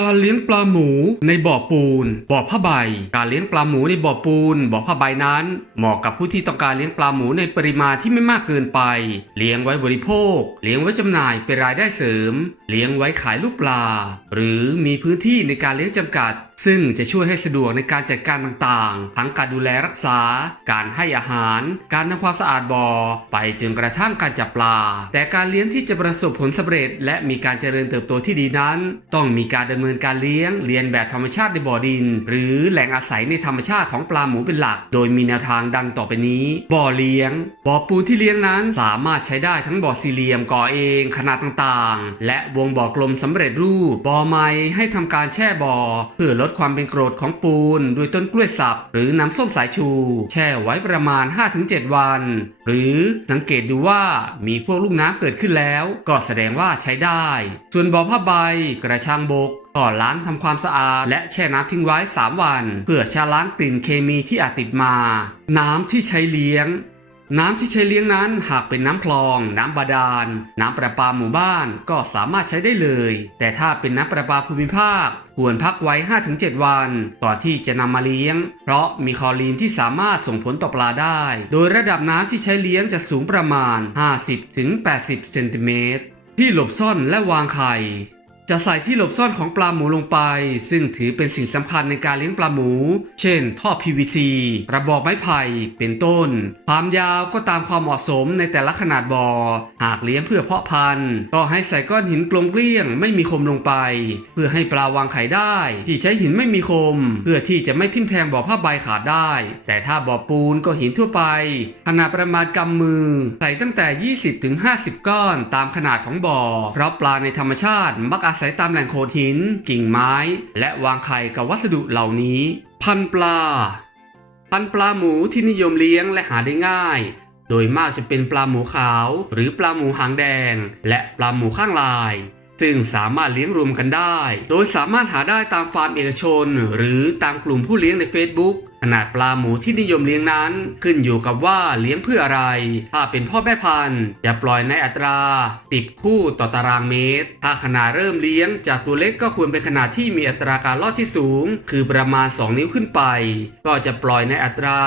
การเลี้ยงปลาหมูในบ่อปูน บ่อผ้าใบ การเลี้ยงปลาหมูในบ่อปูน บ่อผ้าใบนั้น เหมาะกับผู้ที่ต้องการเลี้ยงปลาหมูในปริมาณที่ไม่มากเกินไป เลี้ยงไว้บริโภค เลี้ยงไว้จำหน่ายเป็นรายได้เสริม เลี้ยงไว้ขายลูกปลา หรือมีพื้นที่ในการเลี้ยงจำกัดซึ่งจะช่วยให้สะดวกในการจัดการต่างๆ ทั้งการดูแลรักษา การให้อาหาร การทำความสะอาดบ่อ ไปจนกระทั่งการจับปลา แต่การเลี้ยงที่จะประสบผลสำเร็จ และมีการเจริญเติบโตที่ดีนั้น ต้องมีการดำเนินการเลี้ยงเรียนแบบธรรมชาติในบ่อดิน หรือแหล่งอาศัยในธรรมชาติของปลาหมูเป็นหลัก โดยมีแนวทางดังต่อไปนี้ บ่อเลี้ยง บ่อปูที่เลี้ยงนั้นสามารถใช้ได้ทั้งบ่อสี่เหลี่ยมก่อเองขนาดต่างๆ และวงบ่อกลมสำเร็จรูป บ่อไม้ให้ทำการแช่บ่อเพื่อลดลดความเป็นกรดของปูนด้วยต้นกล้วยสับหรือน้ำส้มสายชู แช่ไว้ประมาณ 5-7 วัน หรือสังเกตดูว่ามีพวกลูกน้ำเกิดขึ้นแล้ว ก็แสดงว่าใช้ได้ ส่วนบ่อผ้าใบกระชังบกก่อนล้างทำความสะอาดและแช่น้ำทิ้งไว้ 3 วัน เพื่อชะล้างกลิ่นเคมีที่อาจติดมา น้ำที่ใช้เลี้ยง น้ำที่ใช้เลี้ยงนั้นหากเป็นน้ำคลอง น้ำบาดาล น้ำประปาหมู่บ้านก็สามารถใช้ได้เลย แต่ถ้าเป็นน้ำประปาภูมิภาค ควรพักไว้ 5-7 วัน ก่อนที่จะนำมาเลี้ยง เพราะมีคลอรีนที่สามารถส่งผลต่อปลาได้ โดยระดับน้ำที่ใช้เลี้ยงจะสูงประมาณ 50-80 เซนติเมตรที่หลบซ่อนและวางไข่ จะใส่ที่หลบซ่อนของปลาหมูลงไป ซึ่งถือเป็นสิ่งสำคัญในการเลี้ยงปลาหมู เช่น ท่อ PVC ระบอกไม้ไผ่ เป็นต้น ความยาวก็ตามความเหมาะสมในแต่ละขนาดบ่อ หากเลี้ยงเพื่อเพาะพันธุ์ ก็ให้ใส่ก้อนหินกลมเกลี้ยงไม่มีคมลงไป เพื่อให้ปลาวางไข่ได้ ที่ใช้หินไม่มีคม เพื่อที่จะไม่ทิ่มแทงบ่อผ้าใบขาดได้ แต่ถ้าบ่อปูนก็หินทั่วไป ขนาดประมาณกำมือ ใส่ตั้งแต่ 20-50 ก้อน ตามขนาดของบ่อ เพราะปลาในธรรมชาติมักอาศัยตามแหล่งโขดหิน กิ่งไม้ และวางไข่กับวัสดุเหล่านี้ พันปลา พันปลาหมูที่นิยมเลี้ยงและหาได้ง่าย โดยมากจะเป็นปลาหมูขาว หรือปลาหมูหางแดง และปลาหมูข้างลาย ซึ่งสามารถเลี้ยงรวมกันได้ โดยสามารถหาได้ตามฟาร์มเอกชน หรือตามกลุ่มผู้เลี้ยงใน Facebook ขนาดปลาหมูที่นิยมเลี้ยงนั้น ขึ้นอยู่กับว่าเลี้ยงเพื่ออะไร ถ้าเป็นพ่อแม่พันธุ์จะปล่อยในอัตรา 10 คู่ต่อตารางเมตร ถ้าขนาดเริ่มเลี้ยงจากตัวเล็กก็ควรเป็นขนาดที่มีอัตราการรอดที่สูง คือประมาณ 2 นิ้วขึ้นไป ก็จะปล่อยในอัตรา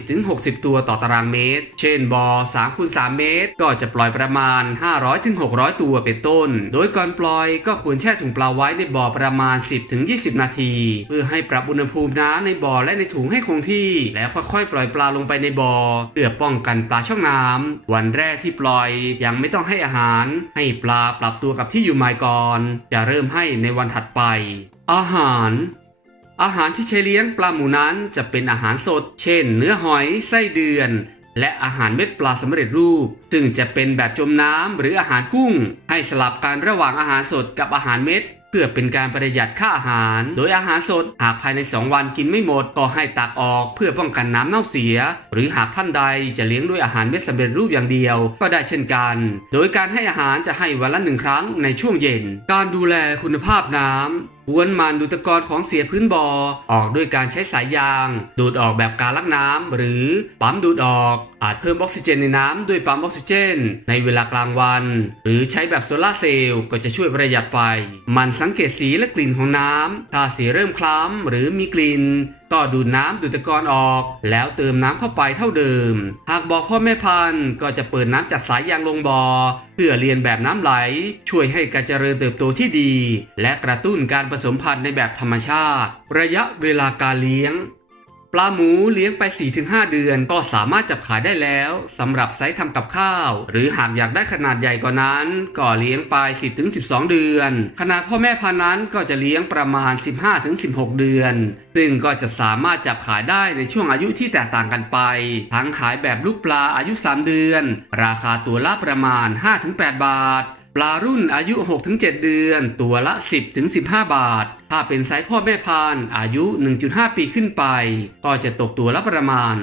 50-60 ตัวต่อตารางเมตร เช่นบอ3คูณ3เมตร ก็จะปล่อยประมาณ 500-600 ตัวเป็นต้น โดยก่อนปล่อยก็ควรแช่ถุงปลาไว้ในบ่อประมาณ 10-20 นาที เพื่อให้ปรับอุณหภูมิน้ำในบ่อและในถุงให้คงที่แล้วค่อยๆปล่อยปลาลงไปในบ่อเพื่อป้องกันปลาช่องน้ำวันแรกที่ปล่อยยังไม่ต้องให้อาหาร ให้ปลาปรับตัวกับที่อยู่ใหม่ก่อน จะเริ่มให้ในวันถัดไป อาหารอาหารที่ใช้เลี้ยงปลาหมูนั้นจะเป็นอาหารสด เช่น เนื้อหอย ไส้เดือน และอาหารเม็ดปลาสำเร็จรูป ซึ่งจะเป็นแบบจมน้ำหรืออาหารกุ้ง ให้สลับกันระหว่างอาหารสดกับอาหารเม็ด เพื่อเป็นการประหยัดค่าอาหาร โดยอาหารสดหากภายใน 2 วันกินไม่หมด ก็ให้ตักออกเพื่อป้องกันน้ำเน่าเสีย หรือหากท่านใดจะเลี้ยงด้วยอาหารเม็ดสำเร็จรูปอย่างเดียวก็ได้เช่นกัน โดยการให้อาหารจะให้วันละหนึ่งครั้งในช่วงเย็น การดูแลคุณภาพน้ำควรหมันดูดตะกอนของเสียพื้นบอ่อออกด้วยการใช้สายยาง ดูดออกแบบการลักน้ำหรือปั๊มดูดออก อาจเพิ่มออกซิเจนในน้ำด้วยปั๊มออกซิเจน ในเวลากลางวัน หรือใช้แบบโซลาร์เซลล์ก็จะช่วยประหยัดไฟ มันสังเกตสีและกลิ่นของน้ำถ้าสีเริ่มคล้ำหรือมีกลิ่น ก็ดูดน้ำดูดตะกอนออก แล้วเติมน้ำเข้าไปเท่าเดิม หากบ่อพ่อแม่พันธุ์ก็จะเปิดน้ำจากสายยางลงบ่อเพื่อเรียนแบบน้ำไหล ช่วยให้การเจริญเติบโตที่ดี และกระตุ้นการผสมพันธุ์ในแบบธรรมชาติ ระยะเวลาการเลี้ยง ปลาหมูเลี้ยงไป 4-5 เดือนก็สามารถจับขายได้แล้วสำหรับไซส์ทำกับข้าว หรือหากอยากได้ขนาดใหญ่กว่านั้น ก็เลี้ยงไป 10-12 เดือน ขนาดพ่อแม่พันธุ์นั้นก็จะเลี้ยงประมาณ 15-16 เดือน ซึ่งก็จะสามารถจับขายได้ในช่วงอายุที่แตกต่างกันไป ทั้งขายแบบลูกปลาอายุ 3 เดือน ราคาตัวละประมาณ 5-8 บาท ปลารุ่นอายุ 6-7 เดือน ตัวละ 10-15 บาท ถ้าเป็นไซส์พ่อแม่พันธุ์อายุ 1.5 ปีขึ้นไป ก็จะตกตัวละประมาณ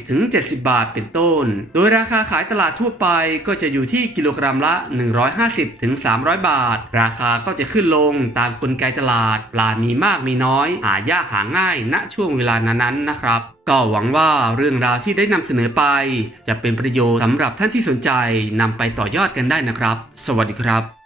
50-70 บาทเป็นต้น โดยราคาขายตลาดทั่วไปก็จะอยู่ที่กิโลกรัมละ 150-300 บาท ราคาก็จะขึ้นลงตามกลไกตลาด ปลามีมากมีน้อย หายากหาง่ายณช่วงเวลานั้นๆนะครับ ก็หวังว่าเรื่องราวที่ได้นำเสนอไป จะเป็นประโยชน์สำหรับท่านที่สนใจนำไปต่อยอดกันได้นะครับ สวัสดีครับ